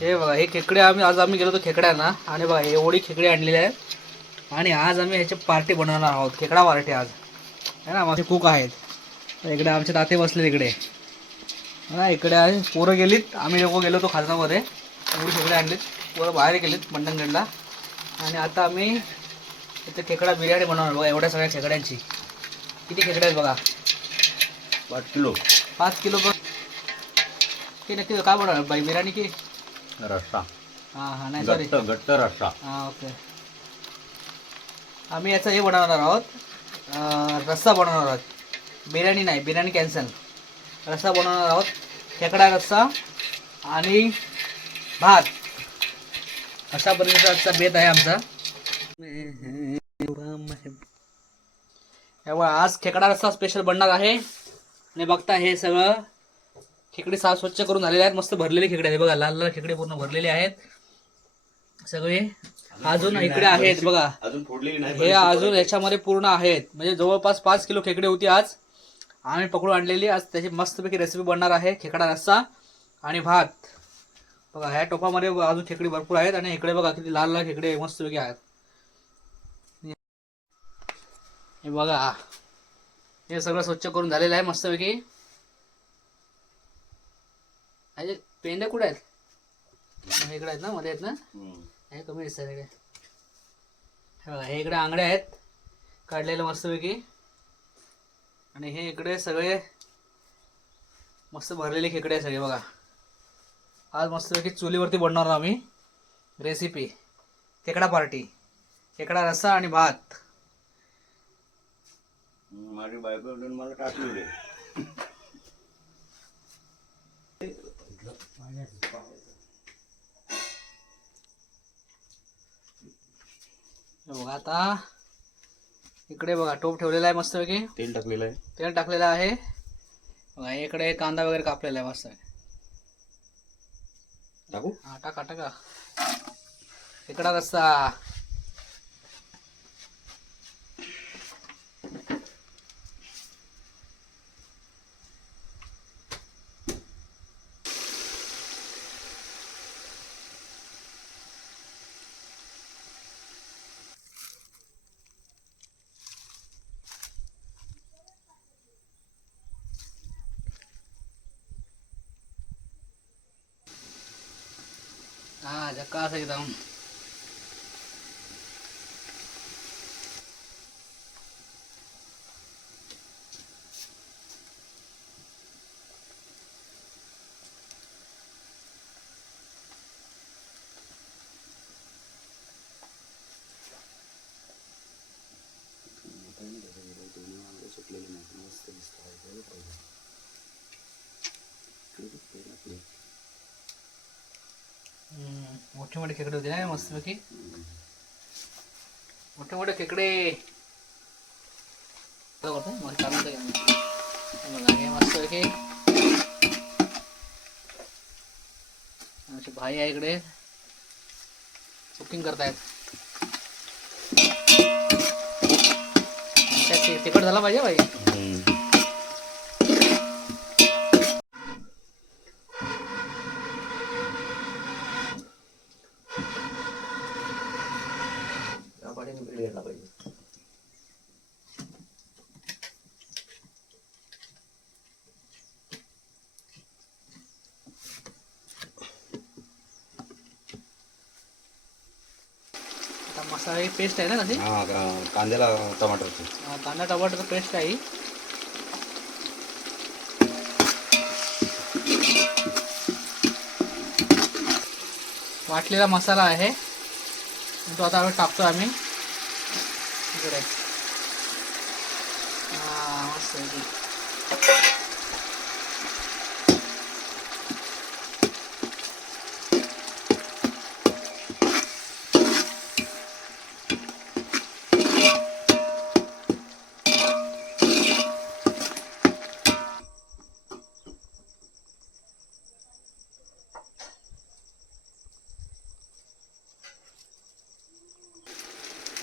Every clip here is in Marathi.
हे बघा हे खेकडे आम्ही आज आम्ही गेलो होतो खेकड्यांना. आणि बघा एवढी खेकडे आणलेली आहेत आणि आज आम्ही ह्याची पार्टी बनवणार आहोत. खेकडा पार्टी आज. है ना माझे कुक आहेत. इकडे आमचे ताते बसले इकडे. हा इकडे आहे. पोरं गेलीत. आम्ही लोक गेलो होतो खालसामध्ये एवढी खेकडे आणलीत. पोरं बाहेर गेलीत मंडणगडला. आणि आता आम्ही इथे खेकडा बिर्याणी बनवणार. बघा एवढ्या सगळ्या खेकड्यांची. किती खेकडे आहेत बघा? पाच किलो. पाच किलो की नक्की काय बनवणार बाई बिर्याणी की? रस्सा। हां हां नाही सॉरी घट्ट घट्ट रस्सा. हां ओके आम्ही याचं हे बनवणार आहोत. रस्सा बनवणार आहोत. बिर्याणी नाही बिर्याणी कॅन्सल रस्सा बनवणार आहोत. खेकडा रस्सा आणि भात. अशा पद्धतीचा आजचा बेत आहे आमचा. त्यामुळे आज खेकडा रस्सा स्पेशल बनणार आहे. आणि बघता हे सगळं. खेकडे साफ स्वच्छ करून झालेले आहेत. मस्त भरलेले खेकडे आहेत. बघा लाल लाल खेकडे पूर्ण भरलेले आहेत. सगळे अजून इकडे आहेत बघा. अजून फोडलेली नाही हे अजून याच्यामध्ये पूर्ण आहेत. म्हणजे जवळपास पाच किलो खेकडे होती आज. आम्ही पकडून आणलेली. आज त्याची मस्तपैकी रेसिपी बनणार आहे. खेकडा रस्सा आणि भात. बघा ह्या टोपामध्ये अजून खेकडे भरपूर आहेत आणि इकडे बघा किती लाल लाल खेकडे मस्तपैकी आहेत. हे बघा. हे सगळं स्वच्छ करून झालेलं आहे मस्तपैकी. अरे पेंड्या कुठे आहेत? हे इकडे आहेत ना मध्ये आहेत ना. हे कमी दिसत आहे हे बघा हे इकडे आंगडे आहेत काढलेले मस्तपैकी. आणि हे इकडे सगळे मस्त भरलेले खेकडे आहे सगळे बघा. आज मस्तपैकी चुलीवरती बनवणार आम्ही. रेसिपी खेकडा पार्टी खेकडा रस्सा आणि भात. माझी बायको मला टाकलेले हे बघा आता. इकडे बघा टोप ठेवलेला आहे मस्तपैकी तेल टाकलेलं आहे. तेल टाकलेलं आहे. बघा इकडे कांदा वगैरे कापलेला आहे मस्त टाकू? हा टाका टाका. इकडा रस्ता हा झक्कास एकदम हम्म, मोठे मोठे खेकडे होते ना मस्तपैकी मोठे मोठे खेकडे होते ना मग मोठे मोठे खेकडे हे बघा, हे मस्तपैकी. आमचे भाई आहे इकडे. कुकिंग करतायत. त्यात ते- झाला पाहिजे भाई आता मसाला पेस्ट आहे ना हा का- कांद्याला टमाटरची. हा, कांदा टमाटर पेस्ट आहे. ही. वाटलेला मसाला आहे. तो आता आम्ही टाकतो आम्ही. इकडे हा, मस्त आहे.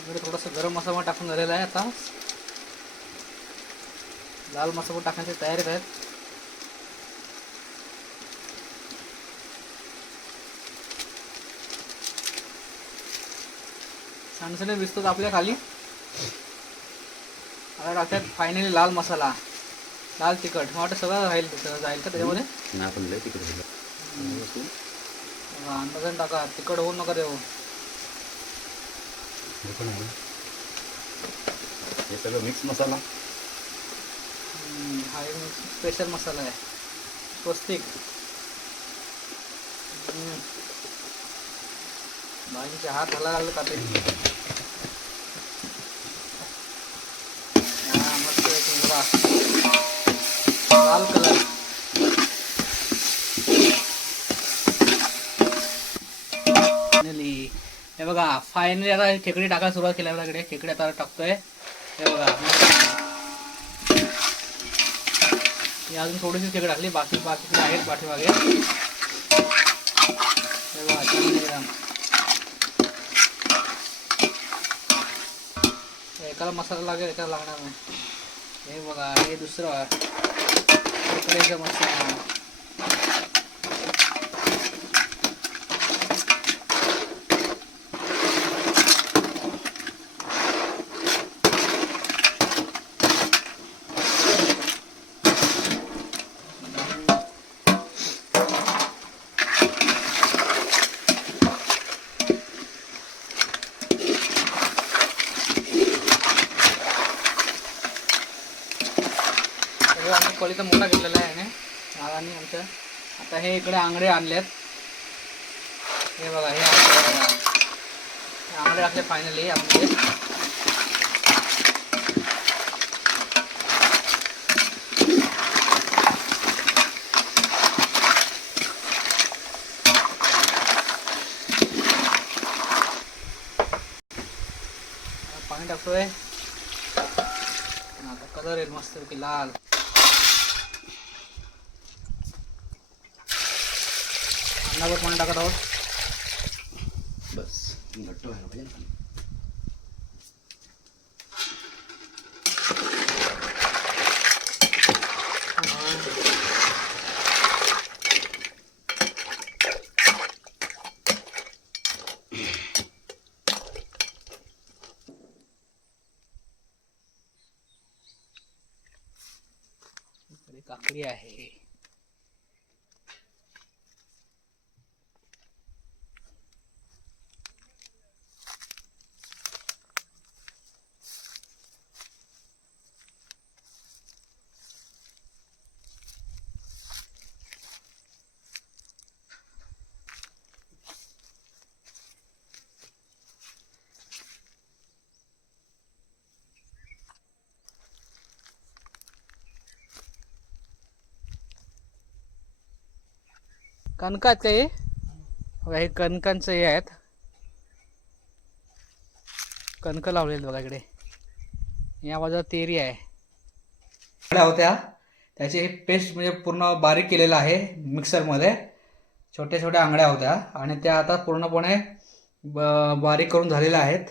इकडे थोडासा गरम मसाला टाकून झालेला आहे आता. लाल मसाला टाकण्याची तयारी आहेत सणसणे विस्तृत आपल्या खाली. आता टाकतात फायनली लाल मसाला. लाल तिखट. मला वाटतं सगळं राहील जाईल का त्याच्यामध्ये? अंदाजाने टाका. तिखट होऊन नका देऊ. हे पण आहे. हे सगळं मिक्स मसाला. हा एक स्पेशल मसाला आहे. स्वस्तिक. भाजीचे हात हलाल का ते? हा, मस्त लाल कलर. फायनली हे बघा फायनली आता खेकडी टाकायला सुरुवात केली आपल्याकडे इकडे. खेकडी आता टाकतोय. हे बघा. हे अजून थोडीशी खेकडी टाकली. बाकी बाकी आहेत पाठीमागे. हे बघा एकाला मसाला लागेल एकाला लागणार नाही. हे बघा हे दुसरं. मसाला हे मोठा घेतलेला आहे याने. आमच्या. आता हे इकडे आंगडे आणलेत. हे बघा हे आंगडे बघा. हे फायनली आपले पाणी टाकतोय. आता कलर येईल मस्त की लाल. अंडावर पाणी टाकत आहोत बस घट्ट व्हायला पाहिजे ना. काकडी आहे कणकाचं. का हे बघा हे कणकांचं हे आहेत. कणकं लावलेत बघा इकडे. या बाजूला तेरी आहे. होत्या. त्याची हे पेस्ट म्हणजे पूर्ण बारीक केलेलं आहे मिक्सरमध्ये छोट्या छोट्या आंगड्या होत्या आणि त्या आता पूर्णपणे ब बारीक करून झालेल्या आहेत.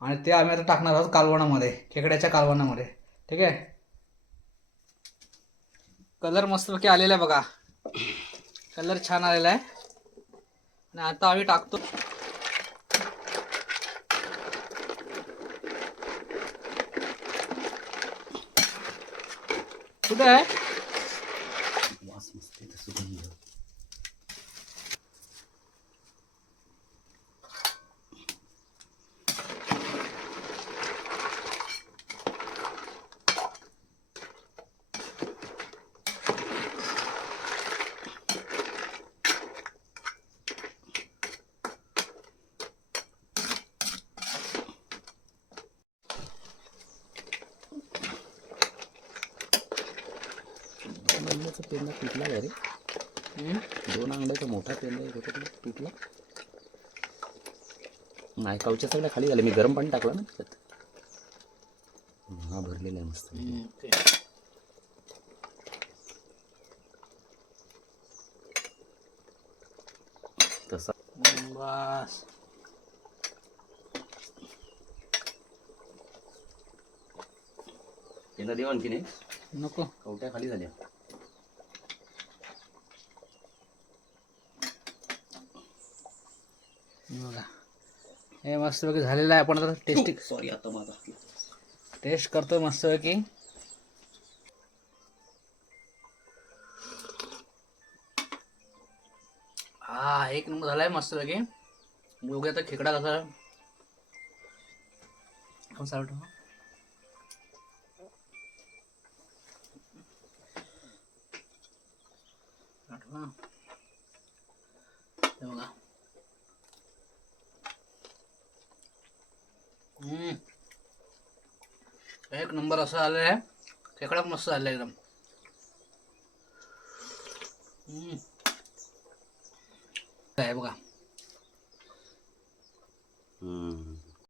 आणि ते आम्ही आता टाकणार आहोत कालवणामध्ये खेकड्याच्या कालवणामध्ये. ठीक आहे? कलर मस्तपैकी आलेला आहे बघा. कलर छान आलेला आहे. आणि आता आम्ही टाकतो. कुठे आहे? पेंडा तुटला का रे? दोन अंड्याचा मोठा पेंडा आहे त्याच्यातला तुटला. नाही कावच्या सगळ्या खाली झाल्या. मी गरम पाणी टाकलं ना त्याच्यात. हा भरलेला आहे मस्त. तसा. बस. देऊ आणखी नाही? नको. कवट्या खाली झाल्या. हे मस्तपैकी झालेलं आहे. आपण आता टेस्टी सॉरी आता माझा. टेस्ट करतोय मस्तपैकी. हा एक नंबर झालाय मस्तपैकी. बघूया आता खेकडा कसा. आठवा. बघा. एक नंबर असं आला आहे खेकडा मस्त झालं एकदम. काय बघा.